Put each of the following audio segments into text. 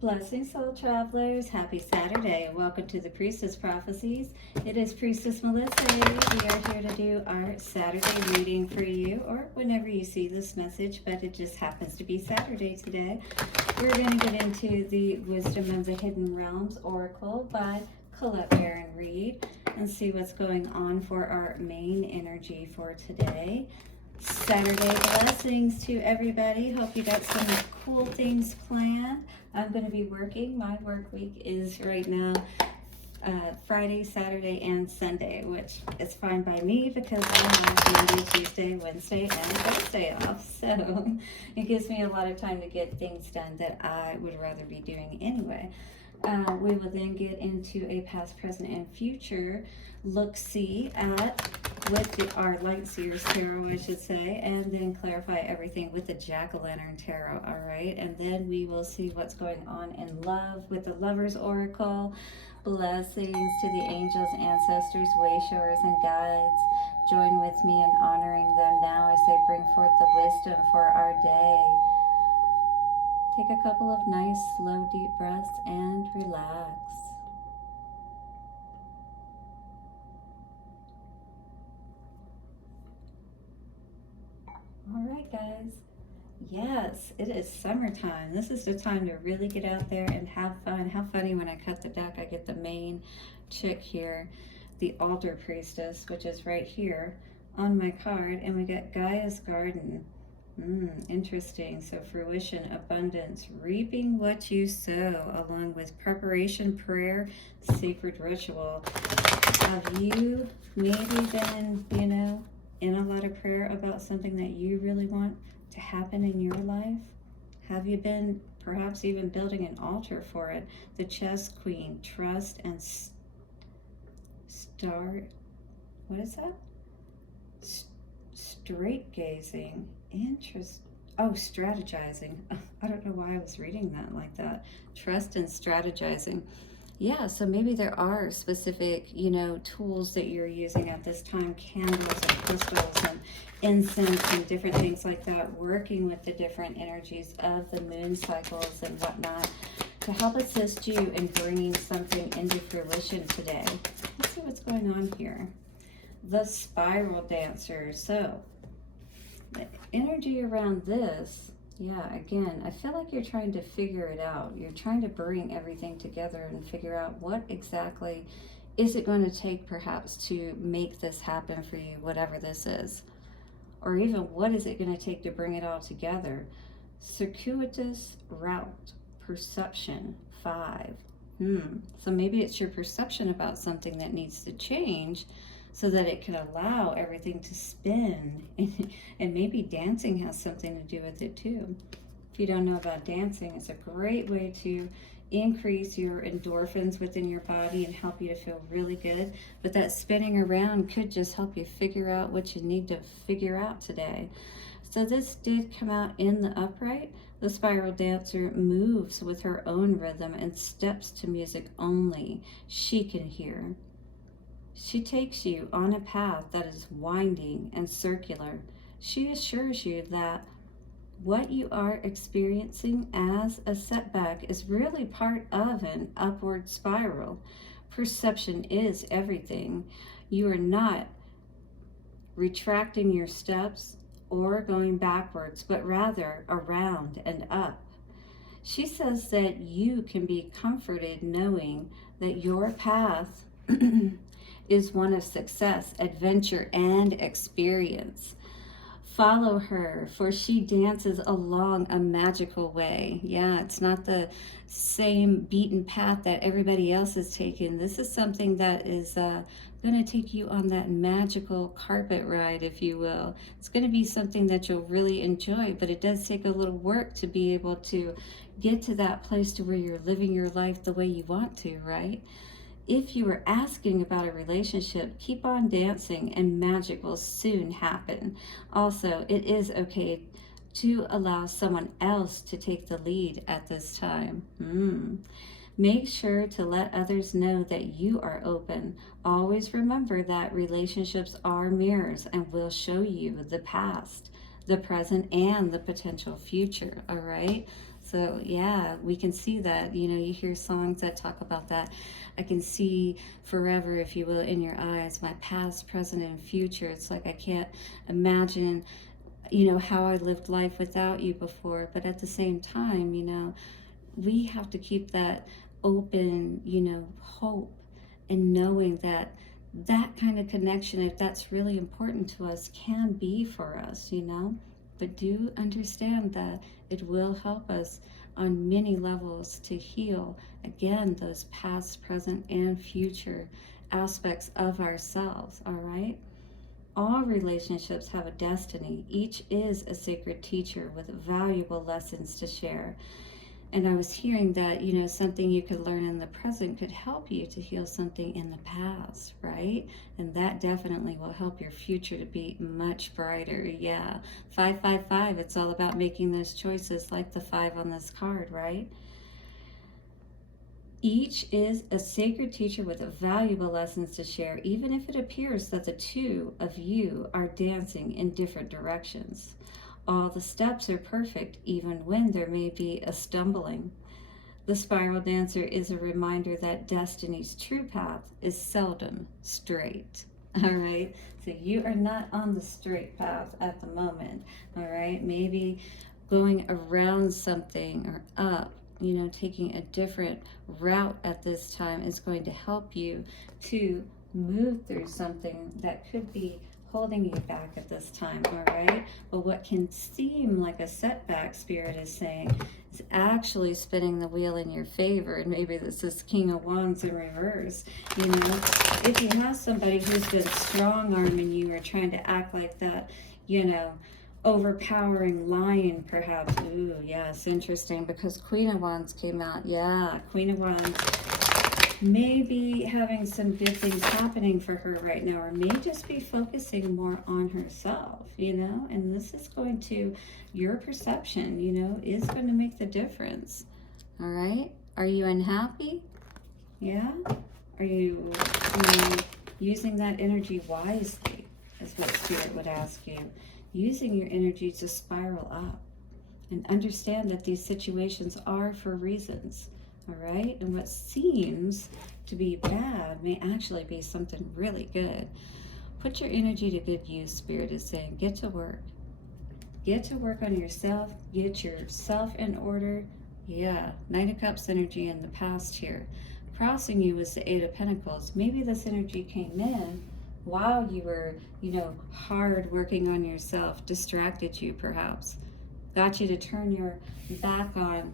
Blessings, soul travelers. Happy Saturday. Welcome to the Priestess Prophecies. It is Priestess Melissae. We are here to do our Saturday reading for you, or whenever you see this message, but it just happens to be Saturday today. We're going to get into the Wisdom of the Hidden Realms Oracle by Colette Baron Reed and see what's going on for our main energy for today. Saturday blessings to everybody. Hope you got some cool things planned. I'm going to be working. My work week is right now Friday, Saturday, and Sunday, which is fine by me because I have Monday, Tuesday, Wednesday, and Thursday off. So it gives me a lot of time to get things done that I would rather be doing anyway. We will then get into a past, present, and future look-see at with our Light Seers Tarot, I should say, and then clarify everything with the Jack-o'-lantern Tarot, all right? And then we will see what's going on in love with the Lover's Oracle. Blessings to the angels, ancestors, wayshowers, and guides. Join with me in honoring them now as they bring forth the wisdom for our day. Take a couple of nice, slow, deep breaths and relax. All right, guys. Yes, it is summertime. This is the time to really get out there and have fun. How funny when I cut the deck, I get the main chick here, the Altar Priestess, which is right here on my card, and we got Gaia's Garden. Interesting. So fruition, abundance, reaping what you sow, along with preparation, prayer, sacred ritual. Have you maybe been, in a lot of prayer about something that you really want to happen in your life? Have you been perhaps even building an altar for it? The Chess Queen, trust and what is that? Straight gazing. Strategizing. I don't know why I was reading that like that. Trust and strategizing. Yeah, so maybe there are specific, tools that you're using at this time, candles and crystals and incense and different things like that, working with the different energies of the moon cycles and whatnot to help assist you in bringing something into fruition today. Let's see what's going on here. The Spiral Dancer. So the energy around this, yeah, again, I feel like you're trying to figure it out. You're trying to bring everything together and figure out what exactly is it going to take perhaps to make this happen for you, whatever this is. Or even what is it going to take to bring it all together. Circuitous route, perception, 5. So maybe it's your perception about something that needs to change so that it can allow everything to spin. And maybe dancing has something to do with it too. If you don't know about dancing, it's a great way to increase your endorphins within your body and help you to feel really good. But that spinning around could just help you figure out what you need to figure out today. So this did come out in the upright. The Spiral Dancer moves with her own rhythm and steps to music only she can hear. She takes you on a path that is winding and circular. She assures you that what you are experiencing as a setback is really part of an upward spiral. Perception is everything. You are not retracting your steps or going backwards, but rather around and up. She says that you can be comforted knowing that your path is one of success, adventure, and experience. Follow her, for she dances along a magical way. Yeah, it's not the same beaten path that everybody else is taking. This is something that is going to take you on that magical carpet ride, if you will. It's going to be something that you'll really enjoy, but it does take a little work to be able to get to that place to where you're living your life the way you want to, right? If you are asking about a relationship, keep on dancing and magic will soon happen. Also, it is okay to allow someone else to take the lead at this time. Make sure to let others know that you are open. Always remember that relationships are mirrors and will show you the past, the present, and the potential future, all right? So yeah, we can see that. You know, you hear songs that talk about that. I can see forever, if you will, in your eyes, my past, present, and future. It's like I can't imagine, you know, how I lived life without you before. But at the same time, you know, we have to keep that open, you know, hope, and knowing that that kind of connection, if that's really important to us, can be for us, you know. But do understand that it will help us on many levels to heal, again, those past, present, and future aspects of ourselves, all right? All relationships have a destiny. Each is a sacred teacher with valuable lessons to share. And I was hearing that, you know, something you could learn in the present could help you to heal something in the past, right? And that definitely will help your future to be much brighter. Yeah. 555, it's all about making those choices, like the 5 on this card, right? Each is a sacred teacher with valuable lessons to share, even if it appears that the two of you are dancing in different directions. All the steps are perfect, even when there may be a stumbling. The spiral dancer is a reminder that destiny's true path is seldom straight. All right, so you are not on the straight path at the moment. All right, maybe going around something or up, you know, taking a different route at this time is going to help you to move through something that could be holding you back at this time, all right? But what can seem like a setback, Spirit is saying, is actually spinning the wheel in your favor. And maybe this is King of Wands in reverse. You know, if you have somebody who's been strong-arming you or trying to act like that, you know, overpowering lion, perhaps. Ooh, yes, interesting, because Queen of Wands came out. Yeah, Queen of Wands may be having some good things happening for her right now, or may just be focusing more on herself, you know, and this is going to, your perception, you know, is going to make the difference. All right, are you unhappy? Yeah, are you know, using that energy wisely, is what Spirit would ask you. Using your energy to spiral up, and understand that these situations are for reasons. All right, and what seems to be bad may actually be something really good. Put your energy to good use, Spirit is saying. Get to work. Get to work on yourself. Get yourself in order. Yeah, Knight of Cups energy in the past here. Crossing you was the 8 of Pentacles. Maybe this energy came in while you were, you know, hard working on yourself, distracted you perhaps, got you to turn your back on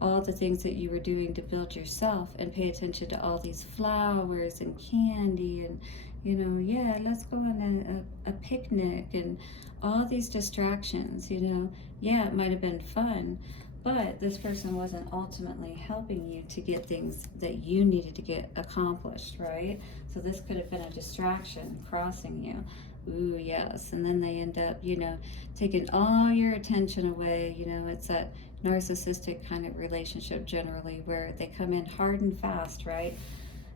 all the things that you were doing to build yourself and pay attention to all these flowers and candy and, you know, yeah, let's go on a picnic and all these distractions, you know. Yeah, it might have been fun, but this person wasn't ultimately helping you to get things that you needed to get accomplished, right? So this could have been a distraction crossing you. Ooh, yes. And then they end up, you know, taking all your attention away. You know, it's that narcissistic kind of relationship generally where they come in hard and fast, right?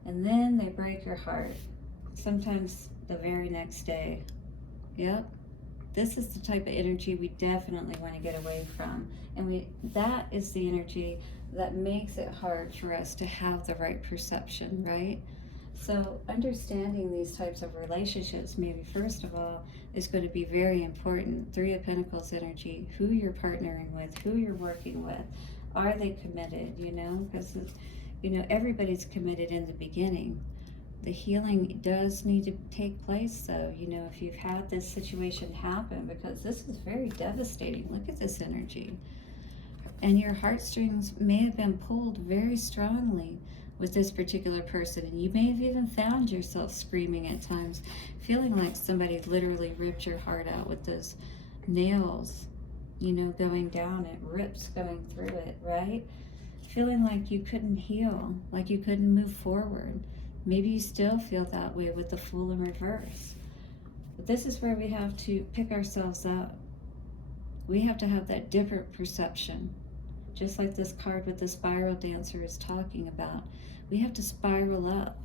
And then they break your heart. Sometimes the very next day. Yep. This is the type of energy we definitely want to get away from. And that is the energy that makes it hard for us to have the right perception, right? So understanding these types of relationships, maybe first of all, is going to be very important. 3 of Pentacles energy, who you're partnering with, who you're working with. Are they committed, you know? Because, you know, everybody's committed in the beginning. The healing does need to take place, though, you know, if you've had this situation happen, because this is very devastating. Look at this energy. And your heartstrings may have been pulled very strongly with this particular person, and you may have even found yourself screaming at times, feeling like somebody literally ripped your heart out with those nails, you know, going down it, rips going through it, right? Feeling like you couldn't heal, like you couldn't move forward. Maybe you still feel that way with the Fool in reverse. But this is where we have to pick ourselves up. We have to have that different perception. Just like this card with the spiral dancer is talking about. We have to spiral up.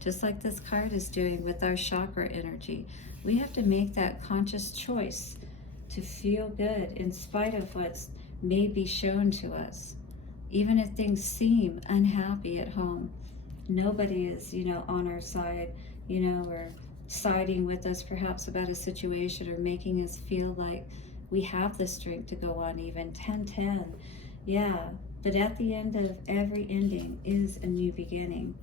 Just like this card is doing with our chakra energy. We have to make that conscious choice to feel good in spite of what's may be shown to us. Even if things seem unhappy at home, nobody is, on our side, or siding with us perhaps about a situation or making us feel like we have the strength to go on even. 10-10. Yeah, but at the end of every ending is a new beginning.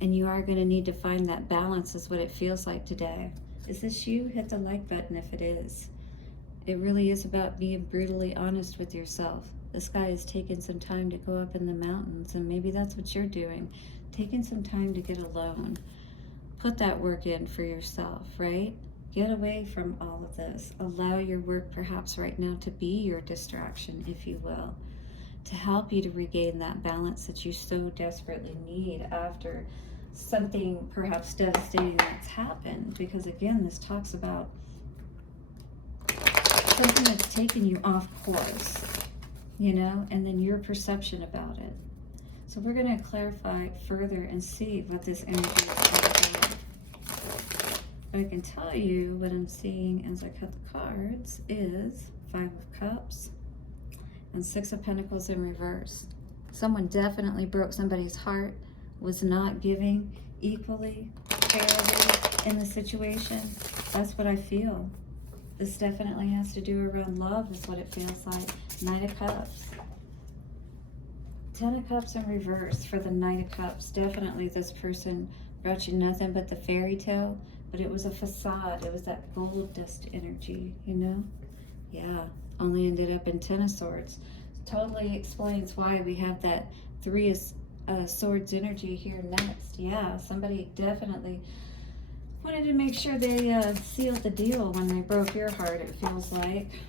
And you are going to need to find that balance, is what it feels like today. Is this you? Hit the like button if it is. It really is about being brutally honest with yourself. This guy is taking some time to go up in the mountains, and maybe that's what you're doing. Taking some time to get alone. Put that work in for yourself, right? Get away from all of this. Allow your work perhaps right now to be your distraction, if you will, to help you to regain that balance that you so desperately need after something perhaps devastating that's happened. Because again, this talks about something that's taken you off course, and then your perception about it. So we're going to clarify further and see what this energy is all about. But I can tell you what I'm seeing as I cut the cards is 5 of Cups and 6 of Pentacles in reverse. Someone definitely broke somebody's heart, was not giving equally, fairly in the situation. That's what I feel. This definitely has to do around love, is what it feels like. Knight of Cups. 10 of Cups in reverse for the Knight of Cups. Definitely this person brought you nothing but the fairy tale, but it was a facade. It was that gold dust energy, Yeah, only ended up in 10 of Swords. Totally explains why we have that 3 of Swords energy here next. Yeah, somebody definitely wanted to make sure they sealed the deal when they broke your heart, it feels like.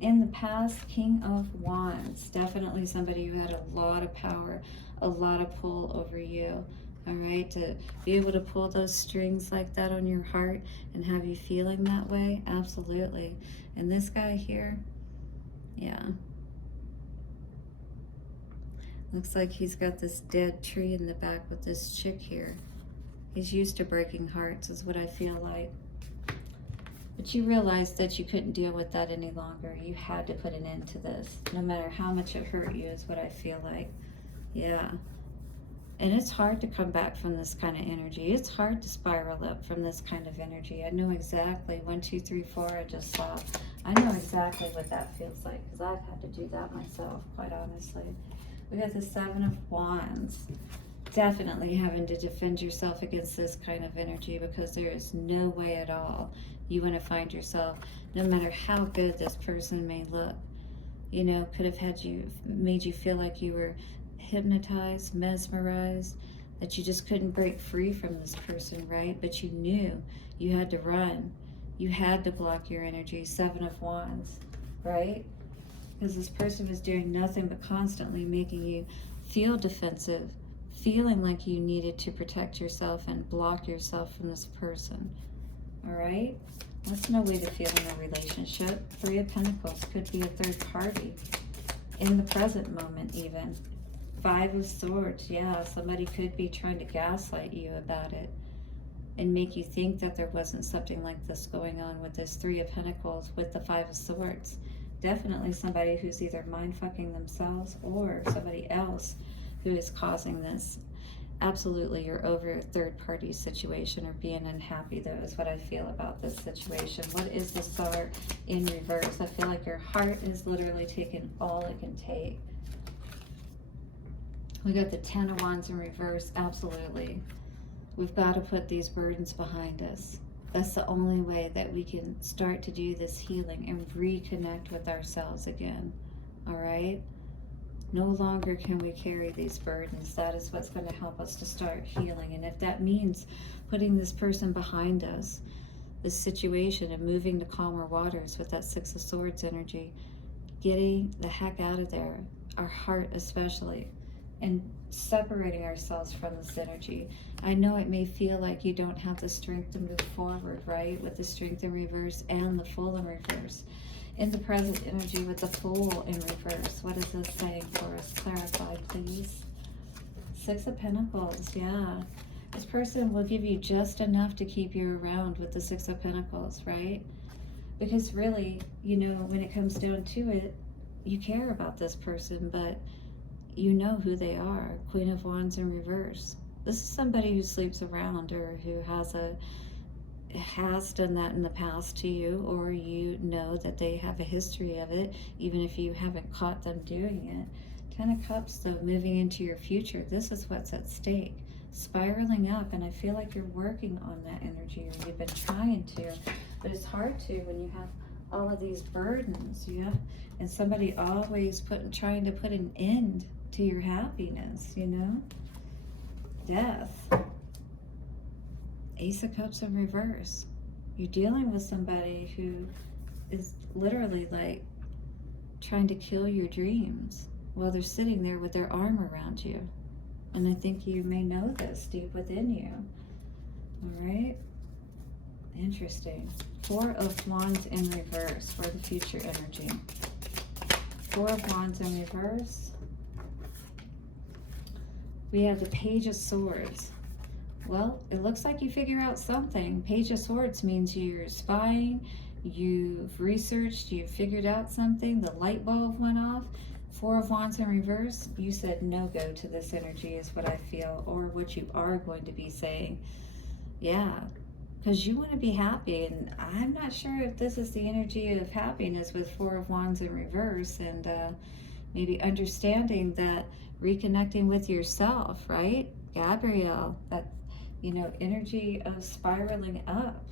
In the past, King of Wands. Definitely somebody who had a lot of power, a lot of pull over you. All right, to be able to pull those strings like that on your heart and have you feeling that way, absolutely. And this guy here, yeah. Looks like he's got this dead tree in the back with this chick here. He's used to breaking hearts, is what I feel like. But you realized that you couldn't deal with that any longer. You had to put an end to this, no matter how much it hurt you, is what I feel like. Yeah. And it's hard to come back from this kind of energy. It's hard to spiral up from this kind of energy. I know exactly. 1, 2, 3, 4, I just saw. I know exactly what that feels like, because I've had to do that myself, quite honestly. We got the 7 of Wands. Definitely having to defend yourself against this kind of energy, because there is no way at all you want to find yourself, no matter how good this person may look, could have made you feel like you were hypnotized, mesmerized, that you just couldn't break free from this person, right? But you knew you had to run. You had to block your energy. 7 of Wands, right? Because this person was doing nothing but constantly making you feel defensive, feeling like you needed to protect yourself and block yourself from this person. All right? That's no way to feel in a relationship. 3 of Pentacles could be a third party in the present moment even. 5 of Swords, yeah, somebody could be trying to gaslight you about it and make you think that there wasn't something like this going on with this 3 of Pentacles with the 5 of Swords. Definitely somebody who's either mind-fucking themselves or somebody else who is causing this. Absolutely, you're over a third-party situation or being unhappy, though, is what I feel about this situation. What is the Star in reverse? I feel like your heart is literally taking all it can take. We got the 10 of Wands in reverse. Absolutely. We've got to put these burdens behind us. That's the only way that we can start to do this healing and reconnect with ourselves again. All right? No longer can we carry these burdens. That is what's going to help us to start healing. And if that means putting this person behind us, this situation, and moving to calmer waters with that 6 of Swords energy, getting the heck out of there, our heart especially, and separating ourselves from this energy. I know it may feel like you don't have the strength to move forward, right? With the Strength in reverse and the Fool in reverse. In the present energy with the Fool in reverse, what is this saying for us? Clarify, please. 6 of Pentacles, yeah. This person will give you just enough to keep you around with the 6 of Pentacles, right? Because really, when it comes down to it, you care about this person, but you know who they are. Queen of Wands in reverse. This is somebody who sleeps around, or who has done that in the past to you, or you know that they have a history of it, even if you haven't caught them doing it. Ten of Cups, though, moving into your future. This is what's at stake. Spiraling up, and I feel like you're working on that energy, or you've been trying to, but it's hard to when you have all of these burdens, yeah, and somebody always trying to put an end to your happiness, you know. Death. Ace of Cups in reverse. You're dealing with somebody who is literally like trying to kill your dreams while they're sitting there with their arm around you. And I think you may know this deep within you. All right. Interesting. Four of Wands in reverse for the future energy. Four of Wands in reverse. We have the Page of Swords. Well, it looks like you figure out something. Page of Swords means you're spying, you've researched, you've figured out something, the light bulb went off. Four of Wands in reverse, you said no-go to this energy is what I feel, or what you are going to be saying. Yeah, because you want to be happy, and I'm not sure if this is the energy of happiness with Four of Wands in reverse, and maybe understanding that reconnecting with yourself, right? Gabrielle, that, you know, energy of spiraling up,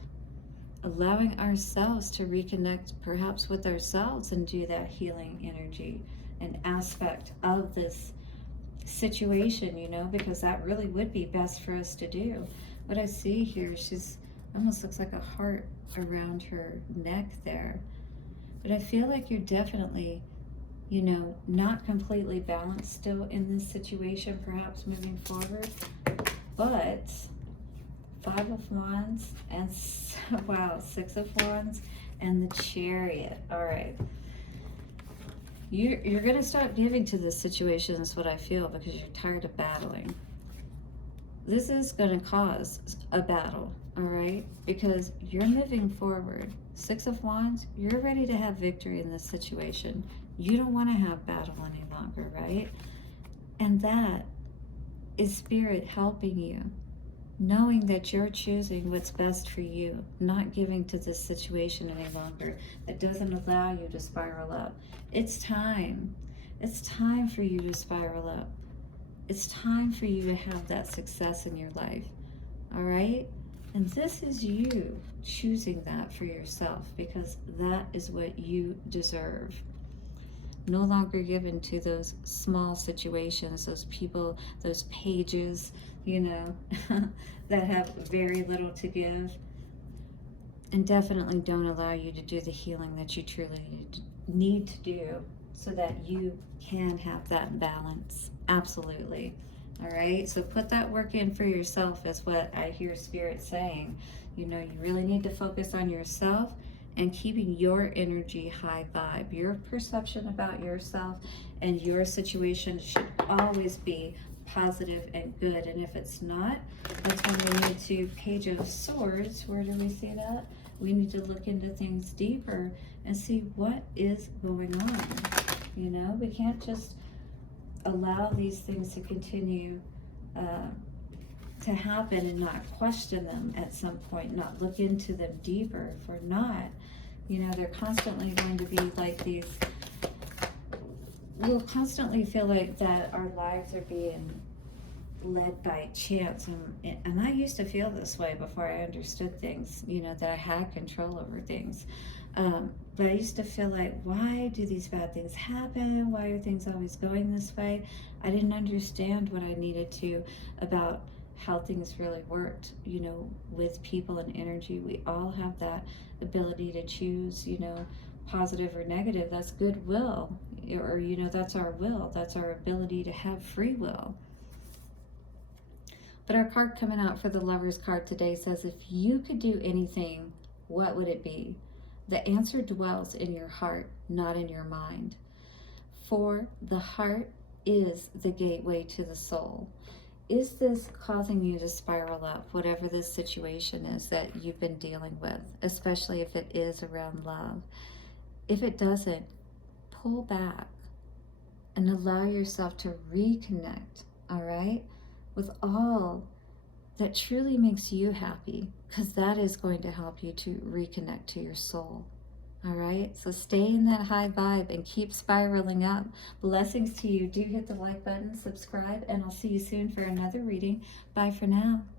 allowing ourselves to reconnect perhaps with ourselves and do that healing energy, an aspect of this situation, you know, because that really would be best for us to do. What I see here, she's almost looks like a heart around her neck there. But I feel like you're definitely, you know, not completely balanced still in this situation, perhaps moving forward. But Five of Wands and, wow, Six of Wands and the Chariot. All right. You're going to stop giving to this situation is what I feel, because you're tired of battling. This is going to cause a battle, all right? Because you're moving forward. Six of Wands, you're ready to have victory in this situation. You don't want to have battle any longer, right? And that is Spirit helping you, knowing that you're choosing what's best for you, not giving to this situation any longer that doesn't allow you to spiral up. It's time. It's time for you to spiral up. It's time for you to have that success in your life, all right? And this is you choosing that for yourself, because that is what you deserve. No longer given to those small situations, those people, those pages, you know, that have very little to give, and definitely don't allow you to do the healing that you truly need to do so that you can have that balance. Absolutely. All right, so put that work in for yourself is what I hear Spirit saying. You know, you really need to focus on yourself and keeping your energy high vibe. Your perception about yourself and your situation should always be positive and good. And if it's not, that's when we need to, Page of Swords, where do we see that? We need to look into things deeper and see what is going on. You know, we can't just allow these things to continue to happen and not question them at some point, not look into them deeper. If we're not, you know, they're constantly going to be like these, we'll constantly feel like that our lives are being led by chance, and I used to feel this way before I understood things, you know, that I had control over things. But I used to feel like, why do these bad things happen? Why are things always going this way? I didn't understand what I needed to about how things really worked, you know, with people and energy. We all have that ability to choose, you know, positive or negative. That's goodwill, or, you know, that's our will. That's our ability to have free will. But our card coming out for the Lover's card today says, if you could do anything, what would it be? The answer dwells in your heart, not in your mind. For the heart is the gateway to the soul. Is this causing you to spiral up, whatever this situation is that you've been dealing with, especially if it is around love? If it doesn't, pull back and allow yourself to reconnect, all right, with all that truly makes you happy, because that is going to help you to reconnect to your soul. All right, so stay in that high vibe and keep spiraling up. Blessings to you. Do hit the like button, subscribe, and I'll see you soon for another reading. Bye for now.